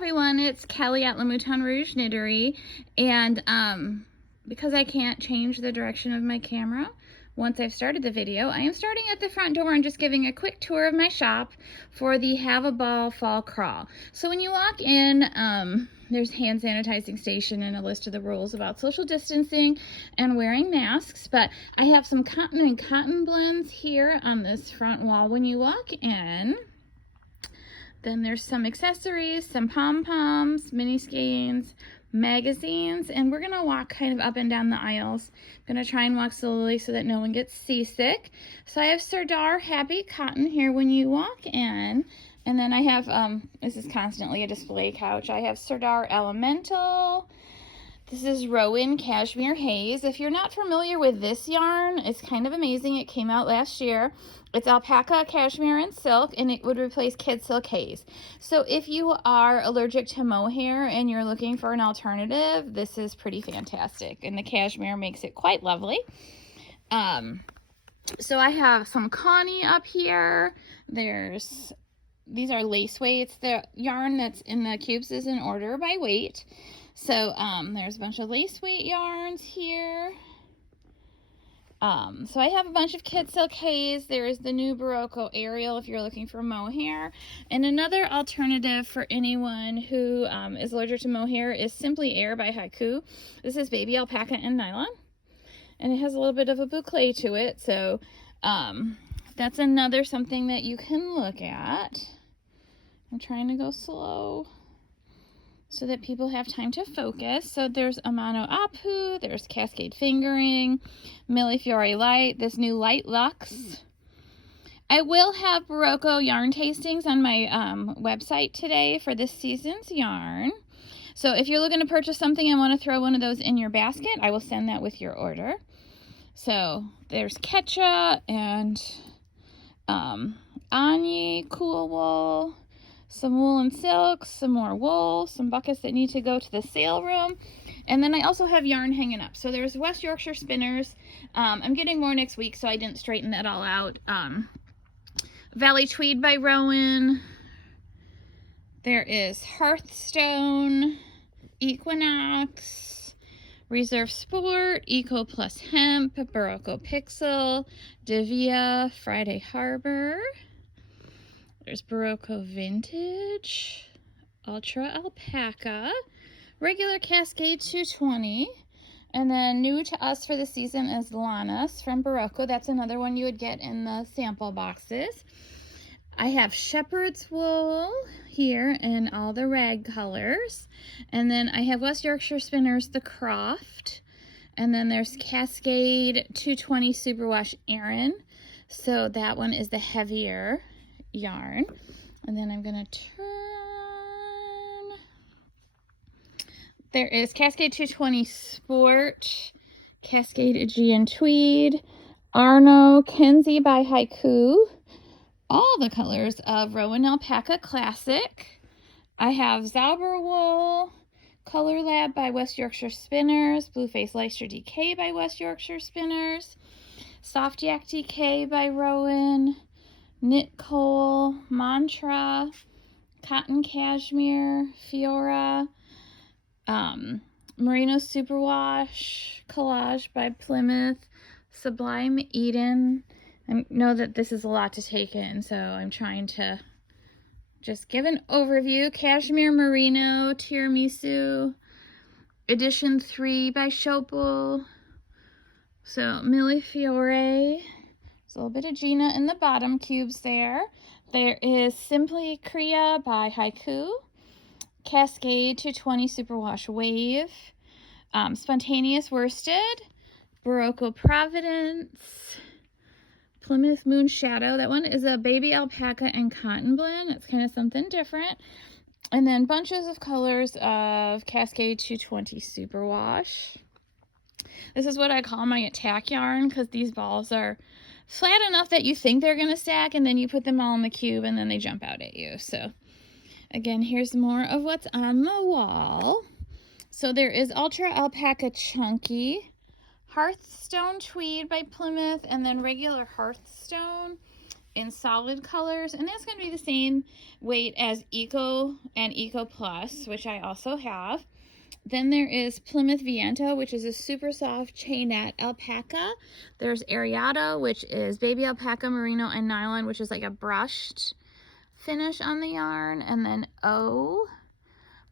everyone, it's Kelly at Mouton Rouge Knittery, and because I can't change the direction of my camera once I've started the video, I am starting at the front door and just giving a quick tour of my shop for the Have a Ball Fall Crawl. So when you walk in, there's hand sanitizing station and a list of the rules about social distancing and wearing masks, but I have some cotton and cotton blends here on this front wall when you walk in. Then there's some accessories, some pom-poms, mini skeins, magazines, and we're gonna walk kind of up and down the aisles. I'm gonna try and walk slowly so that no one gets seasick. So I have Sardar Happy Cotton here when you walk in. And then I have, this is constantly a display couch. I have Sardar Elemental. This is Rowan Cashmere Haze. If you're not familiar with this yarn, it's kind of amazing. It came out last year. It's alpaca, cashmere, and silk, and it would replace Kid Silk Haze. So if you are allergic to mohair and you're looking for an alternative, this is pretty fantastic. And the cashmere makes it quite lovely. So I have some Connie up here. These are lace weights. The yarn that's in the cubes is in order by weight. So there's a bunch of lace weight yarns here. So I have a bunch of Kid Silk Haze. There is the new Barocco Ariel if you're looking for mohair. And another alternative for anyone who is allergic to mohair is Simply Air by Haiku. This is baby alpaca and nylon. And it has a little bit of a boucle to it. So that's another something that you can look at. I'm trying to go slow so that people have time to focus. So there's Amano Apu, there's Cascade Fingering, Millefiori Light, this new Light Luxe. I will have Barocco yarn tastings on my website today for this season's yarn. So if you're looking to purchase something and want to throw one of those in your basket, I will send that with your order. So there's Ketcha and Ani, Cool Wool, some wool and silk, some more wool, some buckets that need to go to the sale room. And then I also have yarn hanging up. So there's West Yorkshire Spinners. I'm getting more next week, so I didn't straighten that all out. Valley Tweed by Rowan. There is Hearthstone, Equinox, Reserve Sport, Eco Plus Hemp, Barocco Pixel, Divya, Friday Harbor. There's Barocco Vintage, Ultra Alpaca, regular Cascade 220, and then new to us for the season is Lanus from Barocco. That's another one you would get in the sample boxes. I have Shepherd's Wool here in all the rag colors, and then I have West Yorkshire Spinners, the Croft, and then there's Cascade 220 Superwash Aran. So that one is the heavier yarn. And then I'm going to turn. There is Cascade 220 Sport, Cascade Aegean Tweed, Arno Kenzie by Haiku, all the colors of Rowan Alpaca Classic. I have Zauber Wool, Color Lab by West Yorkshire Spinners, Blueface Leicester DK by West Yorkshire Spinners, Soft Yak DK by Rowan, Knit Coal, Mantra, Cotton Cashmere, Fiora, Merino Superwash, Collage by Plymouth, Sublime Eden. I know that this is a lot to take in, so I'm trying to just give an overview. Cashmere Merino, Tiramisu, Edition 3 by Shopel. So Millefiori. There's a little bit of Gina in the bottom cubes there. There is Simply Kriya by Haiku, Cascade 220 Superwash Wave, Spontaneous Worsted, Barocco Providence, Plymouth Moon Shadow. That one is a baby alpaca and cotton blend. It's kind of something different. And then bunches of colors of Cascade 220 Superwash. This is what I call my attack yarn because these balls are flat enough that you think they're going to stack, and then you put them all in the cube and then they jump out at you. So again, here's more of what's on the wall. So there is Ultra Alpaca Chunky, Hearthstone Tweed by Plymouth, and then regular Hearthstone. in solid colors, and that's going to be the same weight as Eco and Eco Plus, which I also have. Then there is Plymouth Viento, which is a super soft chainette alpaca. There's Ariata, which is baby alpaca, merino, and nylon, which is like a brushed finish on the yarn. And then O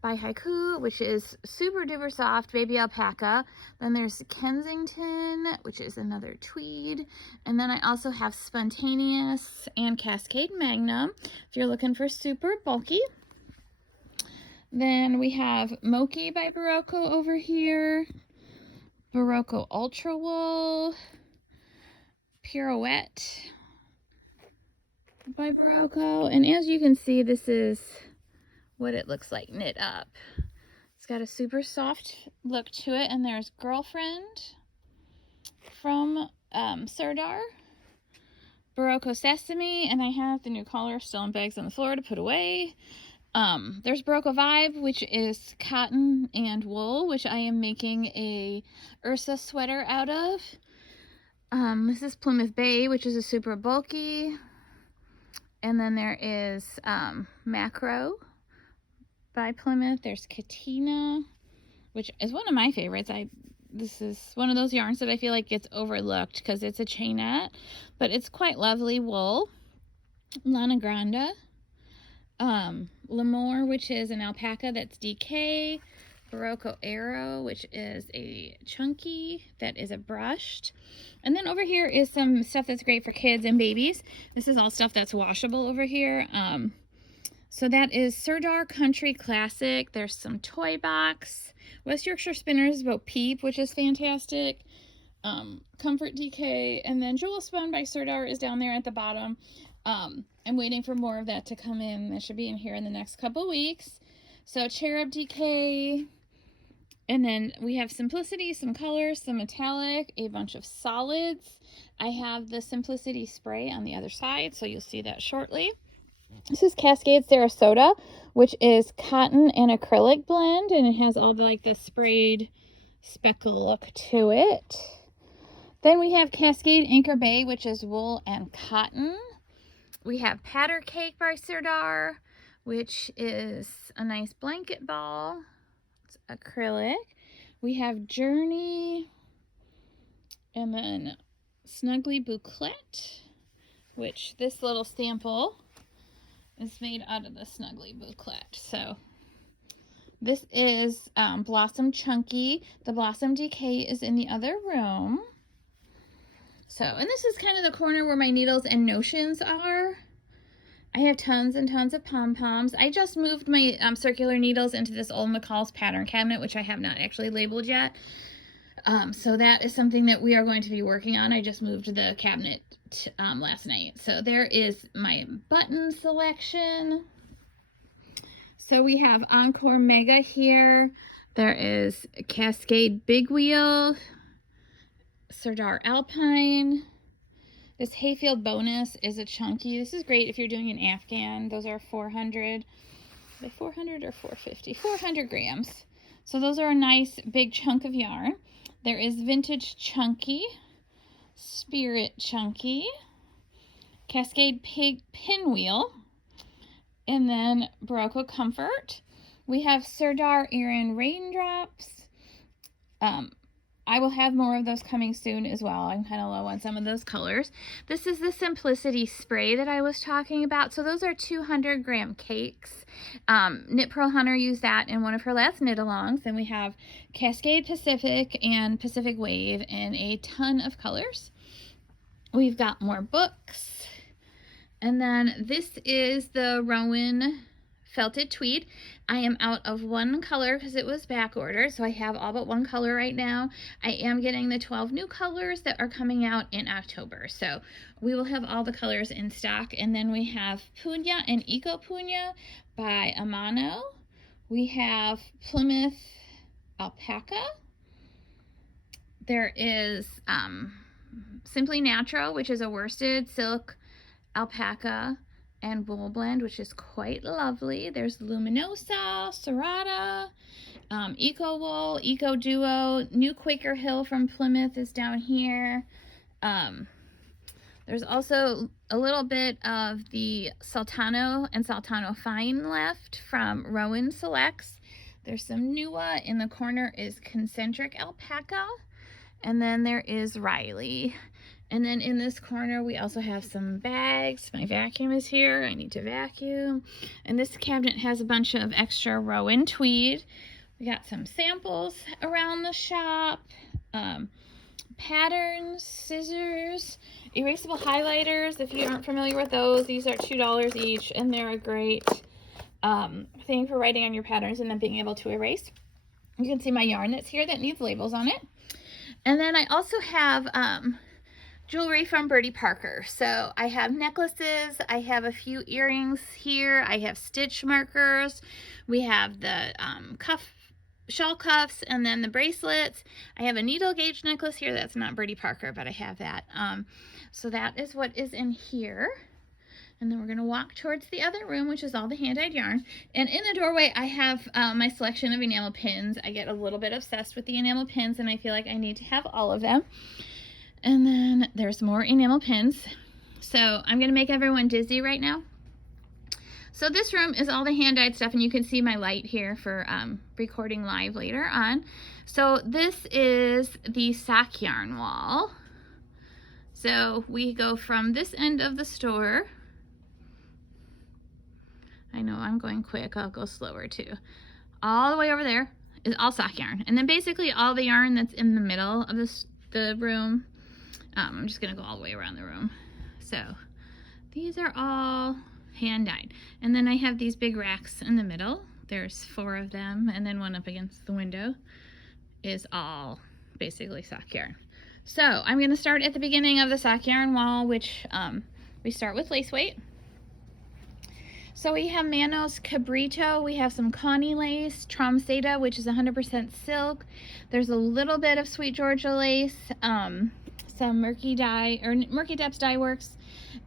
by Haiku, which is super duper soft baby alpaca. Then there's Kensington, which is another tweed. And then I also have Spontaneous and Cascade Magnum if you're looking for super bulky. Then we have Moki by Barocco over here, Barocco Ultra Wool, Pirouette by Barocco, and as you can see, this is what it looks like knit up. It's got a super soft look to it, and there's Girlfriend from Serdar, Barocco Sesame, and I have the new collar still in bags on the floor to put away. There's Barocco Vibe, which is cotton and wool, which I am making a Ursa sweater out of. This is Plymouth Bay, which is a super bulky. And then there is Macro by Plymouth. There's Katina, which is one of my favorites. This is one of those yarns that I feel like gets overlooked because it's a chainette, but it's quite lovely wool. Lana Grande. L'Amour, which is an alpaca that's DK, Barocco Arrow, which is a chunky that is a brushed. And then over here is some stuff that's great for kids and babies. This is all stuff that's washable over here. So that is Serdar Country Classic. There's some Toy Box, West Yorkshire Spinners Bo Peep, which is fantastic. Comfort DK, and then Jewel Spun by Serdar is down there at the bottom. I'm waiting for more of that to come in. That should be in here in the next couple weeks. So Cherub DK, and then we have Simplicity, some colors, some metallic, a bunch of solids. I have the Simplicity spray on the other side, so you'll see that shortly. This is Cascade Sarasota, which is cotton and acrylic blend, and it has all the sprayed speckle look to it. Then we have Cascade Anchor Bay, which is wool and cotton. We have Patter Cake by Serdar, which is a nice blanket ball. It's acrylic. We have Journey, and then Snuggly Bouclette, which this little sample is made out of the Snuggly Bouclette. So this is Blossom Chunky. The Blossom DK is in the other room. So, and this is kind of the corner where my needles and notions are. I have tons and tons of pom-poms. I just moved my circular needles into this old McCall's pattern cabinet, which I have not actually labeled yet. So that is something that we are going to be working on. I just moved the cabinet last night. So there is my button selection. So we have Encore Mega here. There is Cascade Big Wheel, Serdar Alpine. This Hayfield Bonus is a chunky. This is great if you're doing an Afghan. Those are 400. Are they 400 or 450? 400 grams. So those are a nice big chunk of yarn. There is Vintage Chunky, Spirit Chunky, Cascade Pig Pinwheel, and then Barocco Comfort. We have Serdar Erin Raindrops. I will have more of those coming soon as well. I'm kind of low on some of those colors. This is the Simplicity spray that I was talking about. So those are 200 gram cakes. Knit Pearl Hunter used that in one of her last knit alongs. And we have Cascade Pacific and Pacific Wave in a ton of colors. We've got more books. And then this is the Rowan Felted Tweed. I am out of one color because it was back ordered, so I have all but one color right now. I am getting the 12 new colors that are coming out in October, so we will have all the colors in stock. And then we have Punya and Eco Punya by Amano. We have Plymouth Alpaca. There is Simply Natural, which is a worsted silk alpaca and wool blend, which is quite lovely. There's Luminosa, Serrata, Eco Wool, Eco Duo, New Quaker Hill from Plymouth is down here. There's also a little bit of the Sultano and Sultano Fine left from Rowan Selects. There's some Nua. In the corner is Concentric Alpaca. And then there is Riley. And then in this corner, we also have some bags. My vacuum is here. I need to vacuum. And this cabinet has a bunch of extra Rowan tweed. We got some samples around the shop. Patterns, scissors, erasable highlighters. If you aren't familiar with those, these are $2 each, and they're a great thing for writing on your patterns and then being able to erase. You can see my yarn that's here that needs labels on it. And then I also have jewelry from Birdie Parker. So I have necklaces, I have a few earrings here, I have stitch markers, we have the shawl cuffs, and then the bracelets. I have a needle gauge necklace here. That's not Birdie Parker, but I have that. So that is what is in here. And then we're going to walk towards the other room, which is all the hand-dyed yarn. And in the doorway, I have my selection of enamel pins. I get a little bit obsessed with the enamel pins, and I feel like I need to have all of them. And then there's more enamel pins. So I'm going to make everyone dizzy right now. So this room is all the hand-dyed stuff, and you can see my light here for recording live later on. So this is the sock yarn wall. So we go from this end of the store. I know I'm going quick, I'll go slower too. All the way over there is all sock yarn. And then basically all the yarn that's in the middle of the room. I'm just gonna go all the way around the room. So these are all hand-dyed. And then I have these big racks in the middle. There's 4 of them, and then one up against the window is all basically sock yarn. So I'm going to start at the beginning of the sock yarn wall, which we start with lace weight. So we have Manos Cabrito, we have some Connie lace, Tromseta, which is 100% silk. There's a little bit of Sweet Georgia lace, some Murky Depths Dye Works,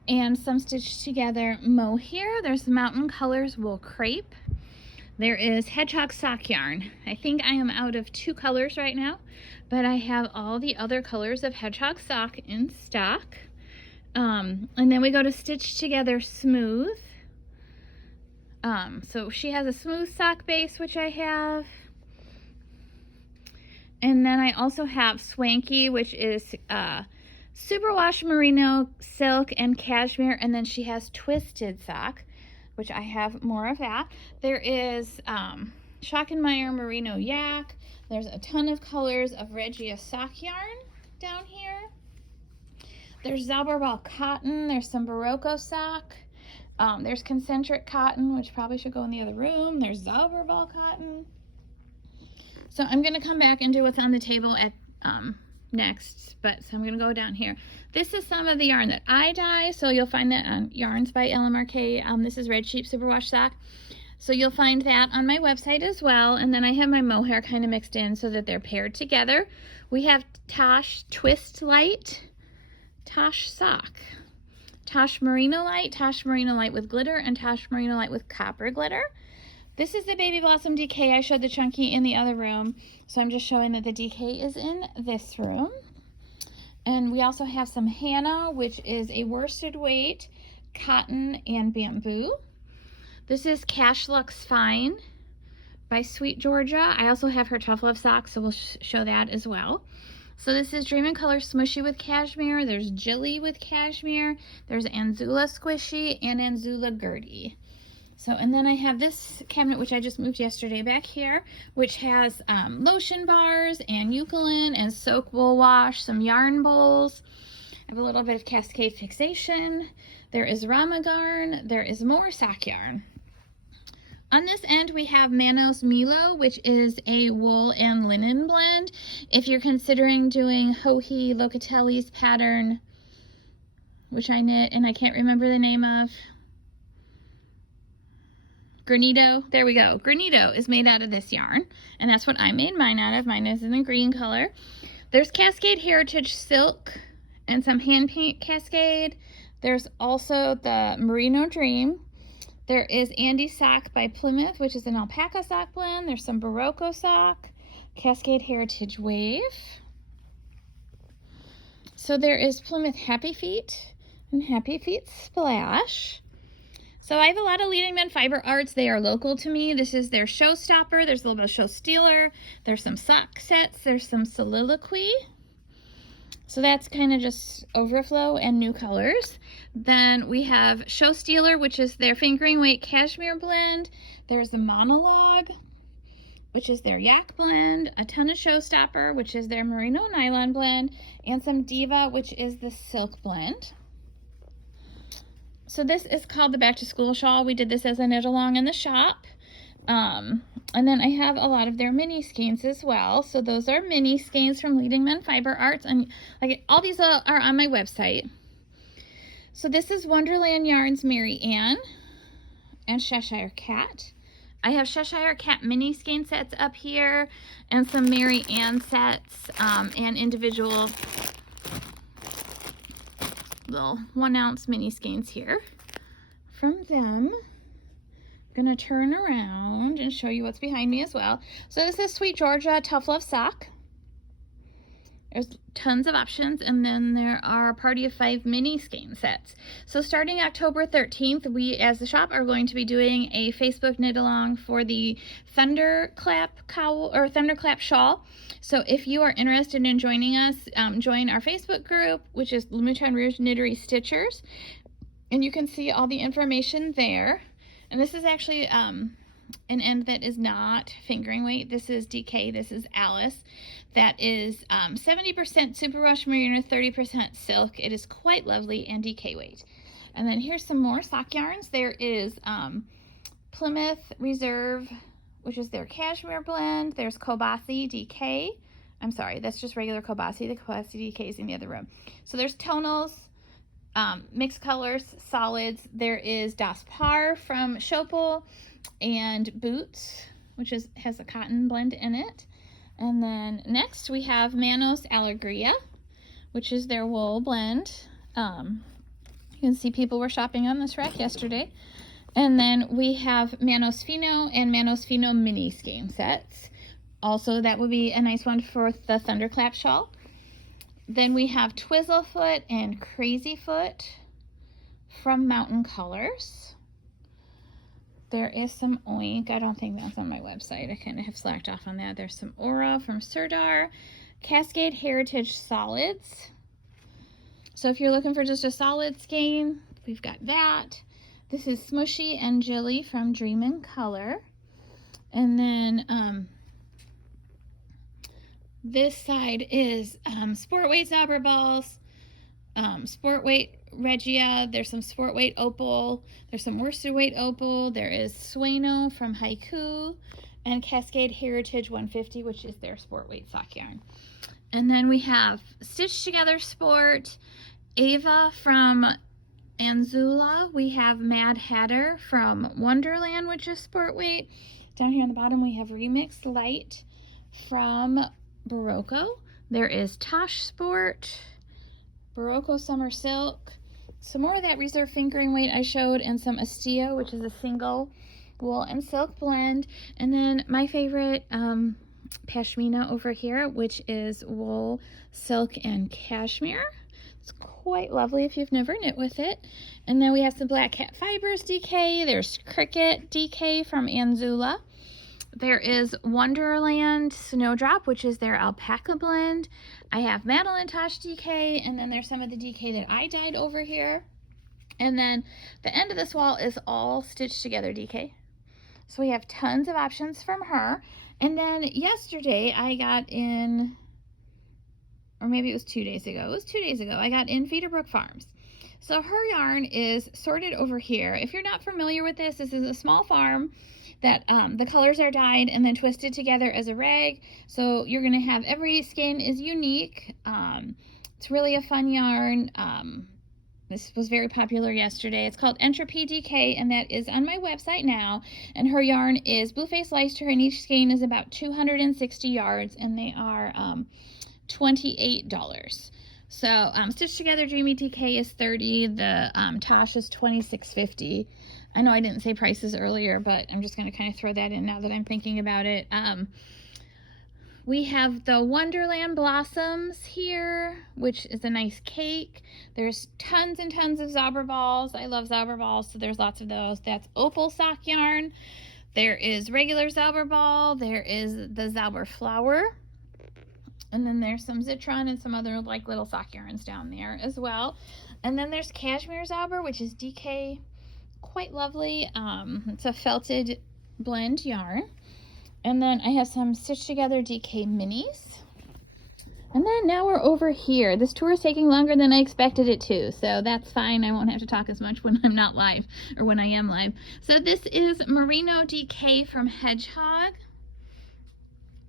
and some stitched together mohair. There's Mountain Colors wool crepe. There is Hedgehog sock yarn. I think I am out of 2 colors right now, but I have all the other colors of Hedgehog sock in stock. And then we go to Stitched Together Smooth. So she has a smooth sock base, which I have. And then I also have Swanky, which is superwash merino, silk, and cashmere. And then she has twisted sock, which I have more of that. There is Schockenmeyer merino yak. There's a ton of colors of Regia sock yarn down here. There's Zauberball cotton. There's some Barocco sock. There's concentric cotton, which probably should go in the other room. There's Zauberball cotton. So I'm going to come back and do what's on the table at next, so I'm going to go down here. This is some of the yarn that I dye, so you'll find that on Yarns by LMRK. This is Red Sheep Superwash sock, so you'll find that on my website as well. And then I have my mohair kind of mixed in so that they're paired together. We have Tosh Twist Light, Tosh sock, Tosh Merino Light with glitter, and Tosh Merino Light with copper glitter. This is the Baby Blossom DK. I showed the chunky in the other room, so I'm just showing that the DK is in this room. And we also have some Hannah, which is a worsted weight, cotton, and bamboo. This is Cash Lux Fine by Sweet Georgia. I also have her Tough Love socks, so we'll show that as well. So this is Dream in Color Smushy with Cashmere. There's Jilly with Cashmere. There's Anzula Squishy and Anzula Gertie. So, and then I have this cabinet, which I just moved yesterday, back here, which has lotion bars and eucalyptus and soak wool wash, some yarn bowls. I have a little bit of Cascade Fixation. There is Rama Garn. There is more sock yarn. On this end, we have Manos Milo, which is a wool and linen blend. If you're considering doing Joji Locatelli's pattern, which I knit and I can't remember the name of, Granito, there we go. Granito is made out of this yarn, and that's what I made mine out of. Mine is in the green color. There's Cascade Heritage Silk and some hand paint Cascade. There's also the Merino Dream. There is Andy Sock by Plymouth, which is an alpaca sock blend. There's some Barocco sock, Cascade Heritage Wave. So there is Plymouth Happy Feet. and Happy Feet Splash. So I have a lot of Leading Men fiber arts. They are local to me. This is their Showstopper. There's a little bit of Show Stealer. There's some sock sets. There's some Soliloquy. So that's kind of just overflow and new colors. Then we have Show Stealer, which is their fingering weight cashmere blend. There's the Monologue, which is their yak blend. A ton of Showstopper, which is their merino nylon blend. And some Diva, which is the silk blend. So this is called the Back to School shawl. We did this as a knit along in the shop. And then I have a lot of their mini skeins as well. So those are mini skeins from Leading Men Fiber Arts. And like all these are on my website. So this is Wonderland Yarns Mary Ann and Cheshire Cat. I have Cheshire Cat mini skein sets up here and some Mary Ann sets and individual little 1 ounce mini skeins here from them. I'm gonna turn around and show you what's behind me as well. So this is Sweet Georgia Tough Love Sock. There's tons of options, and then there are a party of 5 mini skein sets. So starting October 13th, we as the shop are going to be doing a Facebook knit along for the Thunderclap cowl or Thunderclap shawl. So if you are interested in joining us, join our Facebook group, which is Mouton Rouge Knittery Stitchers, and you can see all the information there. And this is actually an end that is not fingering weight. This is DK. This is Alice. That is 70% superwash merino, 30% silk. It is quite lovely and DK weight. And then here's some more sock yarns. There is Plymouth Reserve, which is their cashmere blend. There's Kobasi DK. I'm sorry, that's just regular Kobasi. The Kobasi DK is in the other room. So there's tonals, mixed colors, solids. There is Das Par from Schopel and Boots, which has a cotton blend in it. And then next we have Manos Alegria, which is their wool blend. You can see people were shopping on this rack yesterday. And then we have Manos Fino and Manos Fino mini skein sets. Also, that would be a nice one for the Thunderclap shawl. Then we have Twizzlefoot and Crazyfoot from Mountain Colors. There is some Oink. I don't think that's on my website. I kind of have slacked off on that. There's some Aura from Sirdar. Cascade Heritage Solids. So if you're looking for just a solid skein, we've got that. This is Smushy and Jilly from Dream in Color. And then this side is Sport Weight Zauber Balls, Sport Weight Regia. There's some Sport Weight Opal. There's some Worsted Weight Opal. There is Sueno from Haiku and Cascade Heritage 150, which is their Sport Weight sock yarn. And then we have Stitch Together Sport, Ava from Anzula. We have Mad Hatter from Wonderland, which is Sport Weight. Down here on the bottom we have Remix Light from Barocco. There is Tosh Sport, Barocco Summer Silk, some more of that Reserve fingering weight I showed, and some Estia, which is a single wool and silk blend. And then my favorite pashmina over here, which is wool, silk, and cashmere. It's quite lovely if you've never knit with it. And then we have some Black Cat Fibers DK. There's Cricket DK from Anzula. There is Wonderland Snowdrop, which is their alpaca blend. I have Madeline Tosh DK, and then there's some of the DK that I dyed over here. And then the end of this wall is all stitched together DK. So we have tons of options from her. And then yesterday I got in, or maybe it was 2 days ago. It was 2 days ago. I got in Feederbrook Farms. So her yarn is sorted over here. If you're not familiar with this, this is a small farm that the colors are dyed and then twisted together as a rag. So you're going to have, every skein is unique. It's really a fun yarn. This was very popular yesterday. It's called Entropy DK, and that is on my website now. And her yarn is Blueface Leicester, and each skein is about 260 yards, and they are $28. So Stitched Together Dreamy DK is $30. The Tosh is $26.50. I know I didn't say prices earlier, but I'm just going to kind of throw that in now that I'm thinking about it. We have the Wonderland Blossoms here, which is a nice cake. There's tons and tons of Zauberballs. I love Zauberballs, so there's lots of those. That's opal sock yarn. There is regular Zauberball. There is the Zauber flower. And then there's some Zitron and some other like little sock yarns down there as well. And then there's Cashmere Zauber, which is DK. Quite lovely. It's a felted blend yarn. And then I have some Stitch Together DK minis. And then now we're over here. This tour is taking longer than I expected it to, so that's fine. I won't have to talk as much when I'm not live, or when I am live. So this is Merino DK from Hedgehog.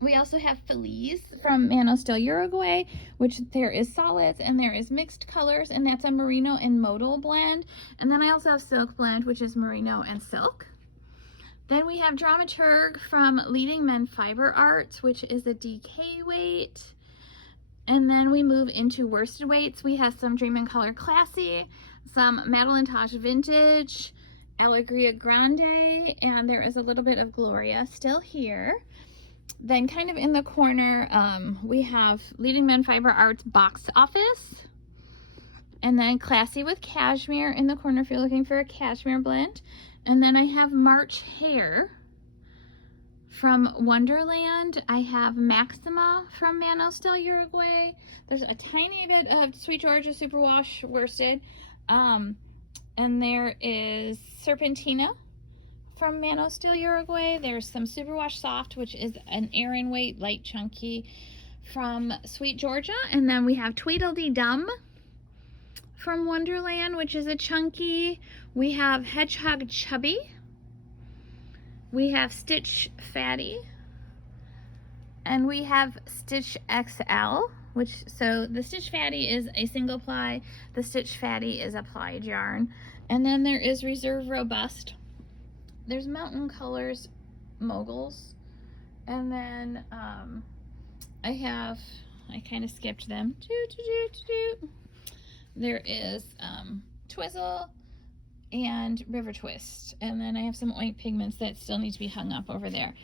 We also have Feliz from Manos del Uruguay, which there is solids and there is mixed colors, and that's a merino and modal blend. And then I also have Silk Blend, which is merino and silk. Then we have Dramaturg from Leading Men Fiber Arts, which is a DK weight. And then we move into worsted weights. We have some Dream in Color Classy, some Madeline Tosh Vintage, Alegria Grande, and there is a little bit of Gloria still here. Then kind of in the corner, we have Leading Men Fiber Arts Box Office. And then Classy with Cashmere in the corner if you're looking for a cashmere blend. And then I have March Hare from Wonderland. I have Maxima from Manos del Uruguay. There's a tiny bit of Sweet Georgia Superwash worsted. And there is Serpentina from Manos del Uruguay. There's some Superwash Soft, which is an Aran weight, light chunky, from Sweet Georgia. And then we have Tweedledee-Dum from Wonderland, which is a chunky. We have Hedgehog Chubby. We have Stitch Fatty. And we have Stitch XL, so the Stitch Fatty is a single ply. The Stitch Fatty is a plied yarn. And then there is Reserve Robust. There's Mountain Colors Moguls. And then I kind of skipped them. There is Twizzle and River Twist, and then I have some oink pigments that still need to be hung up over there.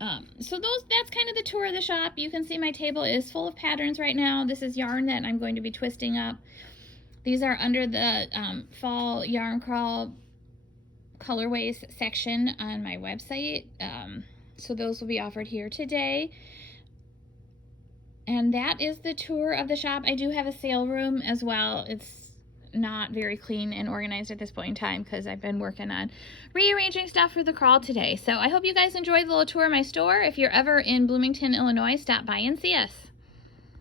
So that's kind of the tour of the shop. You can see my table is full of patterns right now. This is yarn that I'm going to be twisting up. These are under the fall yarn crawl colorways section on my website, so those will be offered here today. And that is the tour of the shop. I do have a sale room as well. It's not very clean and organized at this point in time because I've been working on rearranging stuff for the crawl today. So I hope you guys enjoyed the little tour of my store. If you're ever in Bloomington, Illinois, stop by and see us.